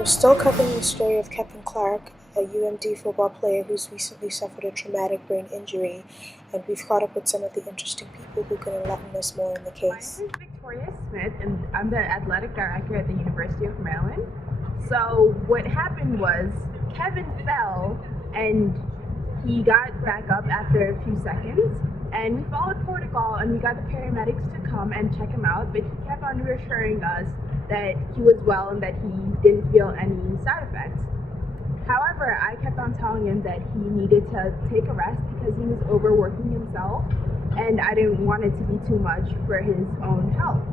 We're still covering the story of Kevin Clark, a UMD football player who's recently suffered a traumatic brain injury, and we've caught up with some of the interesting people who can enlighten us more on the case. My name is Victoria Smith, and I'm the athletic director at the University of Maryland. So what happened was Kevin fell, and he got back up after a few seconds, and we followed protocol, and we got the paramedics to come and check him out, but he kept on reassuring us that he was well and that he didn't feel any side effects. However, I kept on telling him that he needed to take a rest because he was overworking himself, and I didn't want it to be too much for his own health.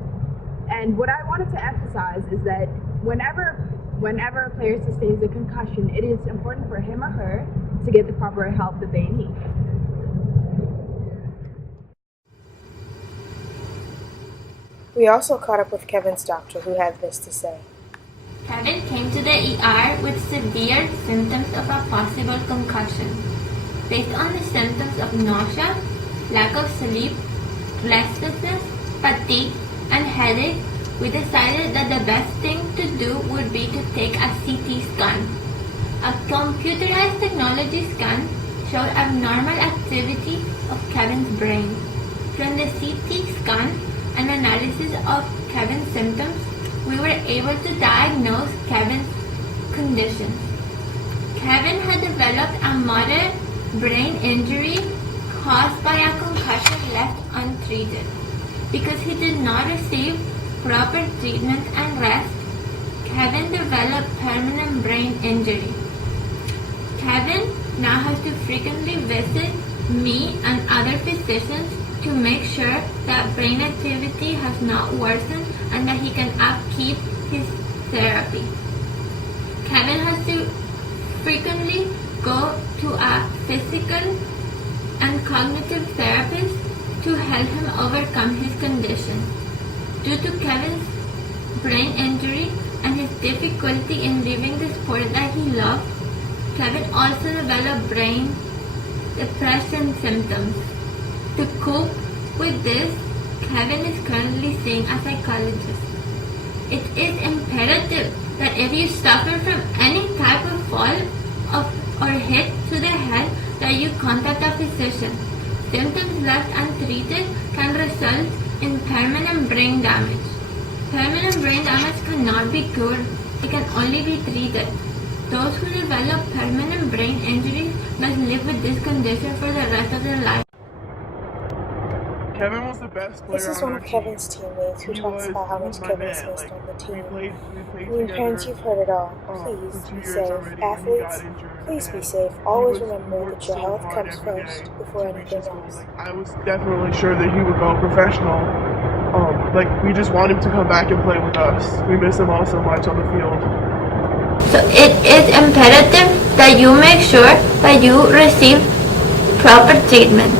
And what I wanted to emphasize is that whenever a player sustains a concussion, it is important for him or her to get the proper help that they need. We also caught up with Kevin's doctor, who had this to say. Kevin came to the ER with severe symptoms of a possible concussion. Based on the symptoms of nausea, lack of sleep, restlessness, fatigue, and headache, we decided that the best thing to do would be to take a CT scan. A computerized technology scan showed abnormal activity of Kevin's brain. From the CT scan and analysis of Kevin's symptoms, we were able to diagnose Kevin's condition. Kevin had developed a moderate brain injury caused by a concussion left untreated. Because he did not receive proper treatment and rest, Kevin developed permanent brain injury. Kevin now has to frequently visit me and other physicians to make sure that brain activity has not worsened and that he can upkeep his therapy. Kevin has to frequently go to a physical and cognitive therapist to help him overcome his condition. Due to Kevin's brain injury and his difficulty in leaving the sport that he loved, Kevin also developed brain depression symptoms. To cope with this, Kevin is currently seeing a psychologist. It is imperative that if you suffer from any type of fall or hit to the head, that you contact a physician. Symptoms left untreated can result in permanent brain damage. Permanent brain damage cannot be cured, it can only be treated. Those who develop permanent brain injuries must live with this condition for the rest of their life. Kevin was the best player. This is one of Kevin's teammates who talks about how much Kevin is missed on the team. I mean, parents, you've heard it all. Please be safe. Athletes, please be safe. Always remember that your health comes first before anything else. I was definitely sure that he would go professional. We just want him to come back and play with us. We miss him all so much on the field. So it is imperative that you make sure that you receive proper treatment.